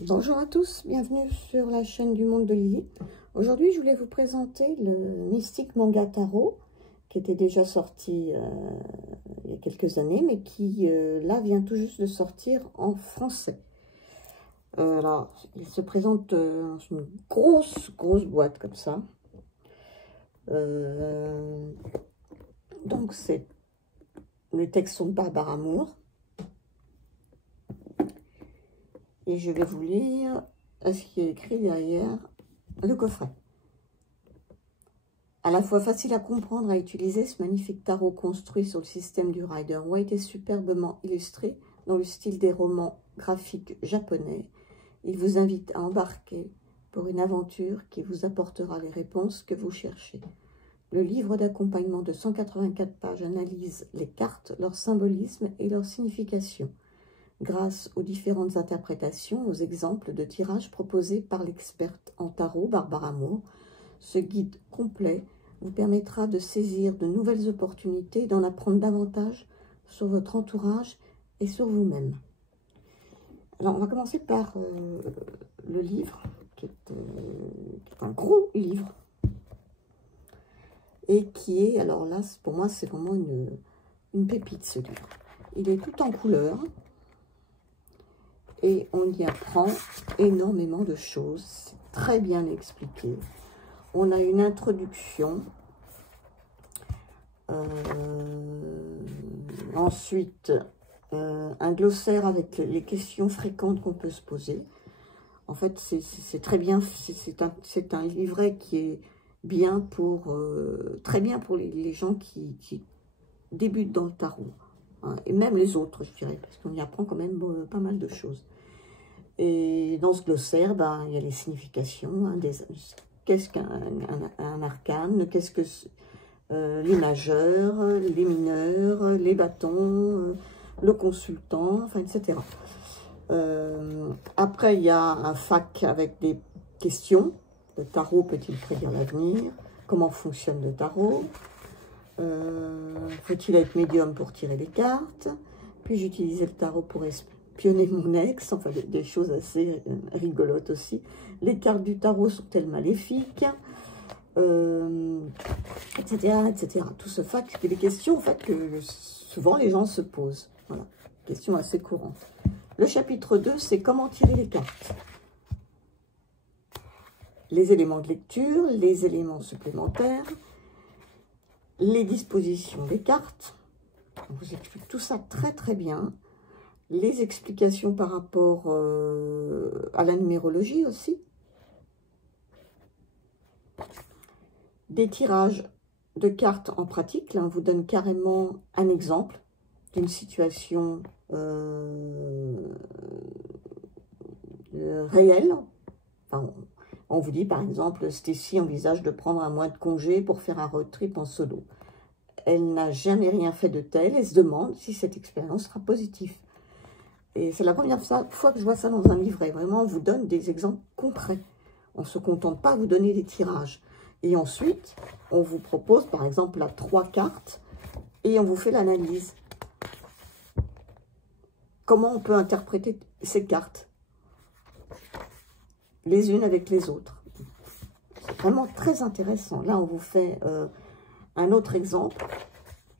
Bonjour à tous, bienvenue sur la chaîne du monde de Lily. Aujourd'hui, je voulais vous présenter le Mystique Manga Tarot, qui était déjà sorti il y a quelques années, mais qui, là, vient tout juste de sortir en français. Alors, il se présente dans une grosse boîte comme ça. Donc, les textes sont de Barbara Moore. Et je vais vous lire ce qui est écrit derrière le coffret. À la fois facile à comprendre et à utiliser, ce magnifique tarot construit sur le système du Rider-Waite est superbement illustré dans le style des romans graphiques japonais. Il vous invite à embarquer pour une aventure qui vous apportera les réponses que vous cherchez. Le livre d'accompagnement de 184 pages analyse les cartes, leur symbolisme et leur signification, grâce aux différentes interprétations, aux exemples de tirages proposés par l'experte en tarot Barbara Moore. Ce guide complet vous permettra de saisir de nouvelles opportunités et d'en apprendre davantage sur votre entourage et sur vous-même. Alors, on va commencer par le livre, qui est un gros livre, et qui est, alors là, pour moi, c'est vraiment une pépite, ce livre. Il est tout en couleur. Et on y apprend énormément de choses, c'est très bien expliqué. On a une introduction, ensuite un glossaire avec les questions fréquentes qu'on peut se poser. En fait, c'est très bien, c'est un livret qui est bien pour, très bien pour les gens qui débutent dans le tarot. Et même les autres, je dirais, parce qu'on y apprend quand même pas mal de choses. Et dans ce glossaire, il y a les significations, qu'est-ce qu'un arcane, qu'est-ce que les majeurs, les mineurs, les bâtons, le consultant, enfin, etc. Après, il y a un fac avec des questions. Le tarot peut-il prédire l'avenir? Comment fonctionne le tarot? Faut-il être médium pour tirer les cartes? Puis-je utiliser le tarot pour espionner mon ex? Enfin, des choses assez rigolotes aussi. Les cartes du tarot sont-elles maléfiques? Etc., etc. Tout ce fait, c'est des questions en fait, que souvent les gens se posent. Voilà, questions assez courantes. Le chapitre 2, c'est comment tirer les cartes. Les éléments de lecture, les éléments supplémentaires, les dispositions des cartes, on vous explique tout ça très bien. Les explications par rapport à la numérologie aussi. Des tirages de cartes en pratique. Là, on vous donne carrément un exemple d'une situation réelle. Enfin, on vous dit, par exemple, Stacy envisage de prendre un mois de congé pour faire un road trip en solo. Elle n'a jamais rien fait de tel et se demande si cette expérience sera positive. Et c'est la première fois que je vois ça dans un livret. Vraiment, on vous donne des exemples concrets. On ne se contente pas de vous donner des tirages. Et ensuite, on vous propose, par exemple, là, 3 cartes et on vous fait l'analyse. Comment on peut interpréter ces cartes les unes avec les autres. C'est vraiment très intéressant. Là, on vous fait un autre exemple.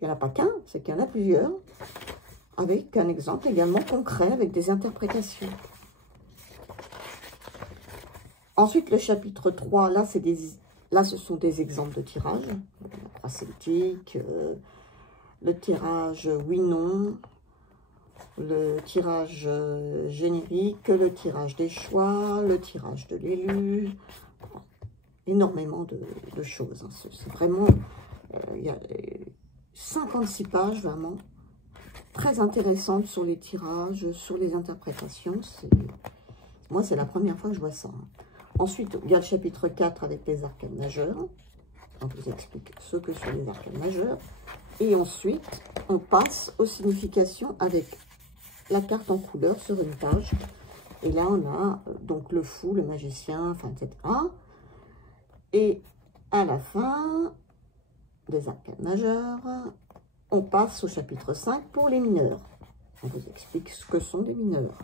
Il n'y en a pas qu'un, c'est qu'il y en a plusieurs. Avec un exemple également concret, avec des interprétations. Ensuite, le chapitre 3, là, ce sont des exemples de tirage. La croix celtique, le tirage oui-non, le tirage générique, le tirage des choix, le tirage de l'élu. Énormément de choses. Hein. C'est vraiment... il y a 56 pages, vraiment, très intéressantes sur les tirages, sur les interprétations. Moi, c'est la première fois que je vois ça. Hein. Ensuite, il y a le chapitre 4 avec les arcanes majeurs. On vous explique ce que sont les arcanes majeurs. Et ensuite, on passe aux significations avec la carte en couleur sur une page. Et là, on a donc le fou, le magicien, enfin, etc. Et à la fin des arcanes majeurs, on passe au chapitre 5 pour les mineurs. On vous explique ce que sont des mineurs.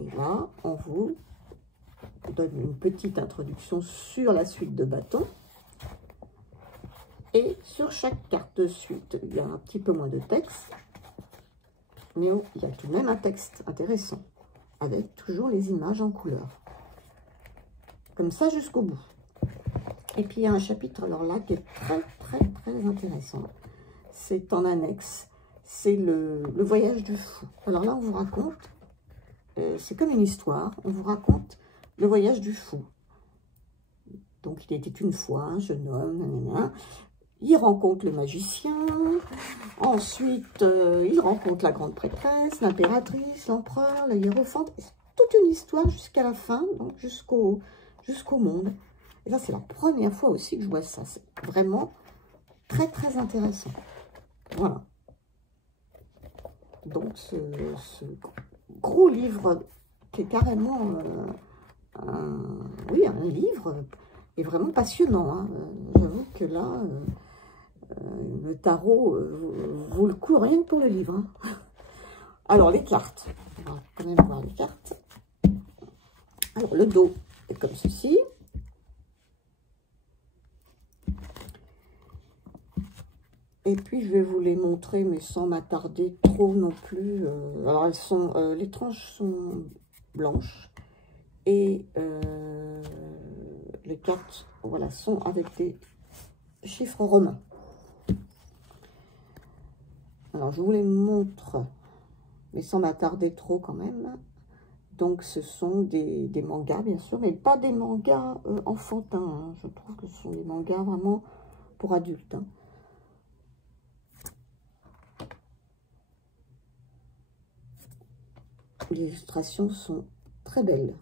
Et là, on vous donne une petite introduction sur la suite de bâtons. Et sur chaque carte de suite, il y a un petit peu moins de texte. Mais il y a tout de même un texte intéressant, avec toujours les images en couleur. Comme ça jusqu'au bout. Et puis il y a un chapitre, alors là, qui est très intéressant. C'est en annexe. C'est le voyage du fou. Alors là, on vous raconte, c'est comme une histoire, on vous raconte le voyage du fou. Donc, il était une fois un jeune homme, nanana. Il rencontre le magicien, ensuite il rencontre la grande prêtresse, l'impératrice, l'empereur, la hiérophante. C'est toute une histoire jusqu'à la fin, donc jusqu'au monde. Et là, c'est la première fois aussi que je vois ça. C'est vraiment très intéressant. Voilà. Donc, ce gros livre qui est carrément oui, un livre est vraiment passionnant. Hein. J'avoue que là, le tarot vaut le coup rien que pour le livre. Hein. Alors, les cartes. On va quand même voir les cartes. Alors, le dos est comme ceci. Et puis, je vais vous les montrer, mais sans m'attarder trop non plus. Alors, elles sont, les tranches sont blanches. Et les cartes, voilà, sont avec des chiffres romains. Alors, je vous les montre, mais sans m'attarder trop quand même. Donc, ce sont des mangas, bien sûr, mais pas des mangas enfantins. Hein. Je trouve que ce sont des mangas vraiment pour adultes. Hein. Les illustrations sont très belles.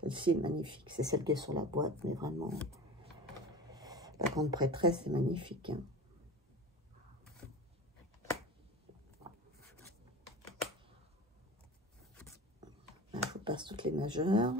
Celle-ci est magnifique. C'est celle qui est sur la boîte, mais vraiment, la grande prêtresse est magnifique. Hein. Là, je vous passe toutes les majeures.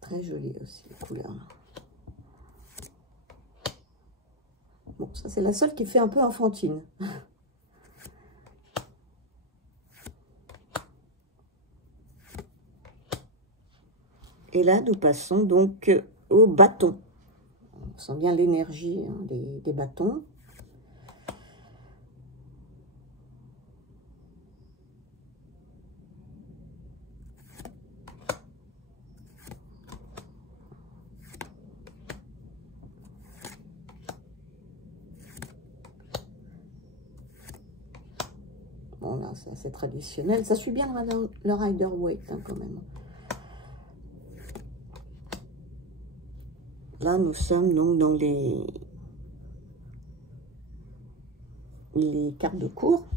Très jolie aussi, les couleurs. Bon, ça, c'est la seule qui fait un peu enfantine. Et là, nous passons donc au bâton. On sent bien l'énergie hein, des bâtons. Bon, là, c'est assez traditionnel. Ça suit bien le Rider-Waite, hein, quand même. Là, nous sommes donc dans les cartes de cours.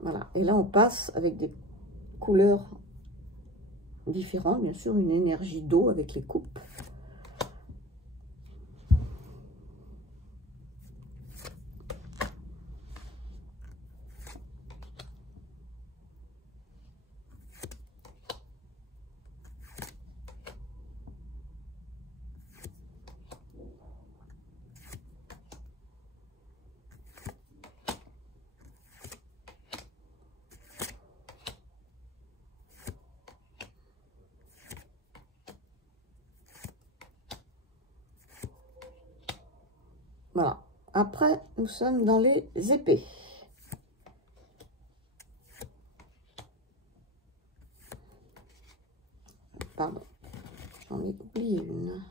Voilà. Et là, on passe avec des couleurs différentes. Bien sûr, une énergie d'eau avec les coupes. Voilà. Après, nous sommes dans les épées. Pardon, j'en ai oublié une.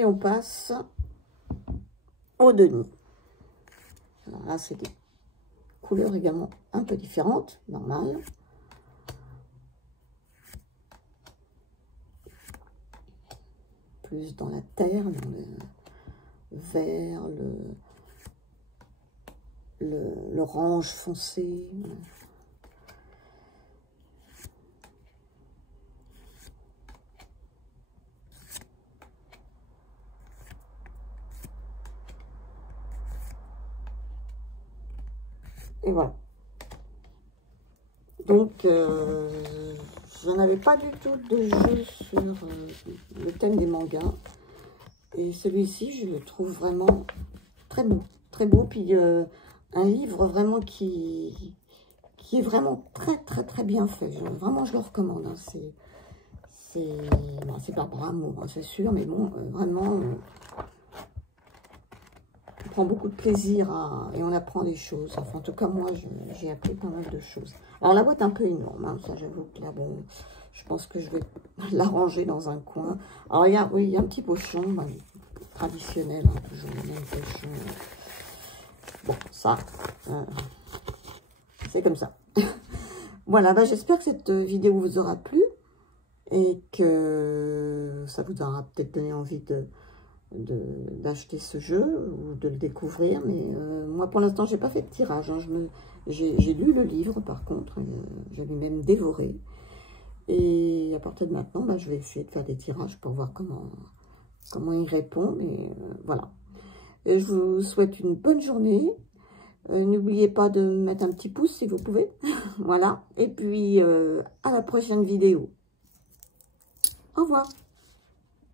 Et on passe au denier. Alors là, c'est des couleurs également un peu différentes, normal. Plus dans la terre, dans le vert, l'orange foncé. Et voilà. Donc, je n'avais pas du tout de jeu sur le thème des mangas. Et celui-ci, je le trouve vraiment très beau. Très beau. Puis, un livre vraiment qui est vraiment très bien fait. Vraiment, je le recommande. Hein. C'est pas pour amour, hein, c'est sûr. Mais bon, vraiment... on prend beaucoup de plaisir et on apprend des choses. Enfin, en tout cas, moi, j'ai appris pas mal de choses. Alors, la boîte est un peu énorme. Hein, ça, j'avoue que là, bon, je pense que je vais la ranger dans un coin. Alors, il y a un petit pochon, ben, traditionnel, hein, toujours le même pochon. Bon, ça, c'est comme ça. Voilà, ben, j'espère que cette vidéo vous aura plu et que ça vous aura peut-être donné envie d'acheter ce jeu ou de le découvrir, mais moi pour l'instant j'ai pas fait de tirage, hein. J'ai lu le livre par contre, je l'ai même dévoré, et à partir de maintenant bah, je vais essayer de faire des tirages pour voir comment il répond, mais voilà. Et je vous souhaite une bonne journée, n'oubliez pas de mettre un petit pouce si vous pouvez, voilà, et puis à la prochaine vidéo, au revoir.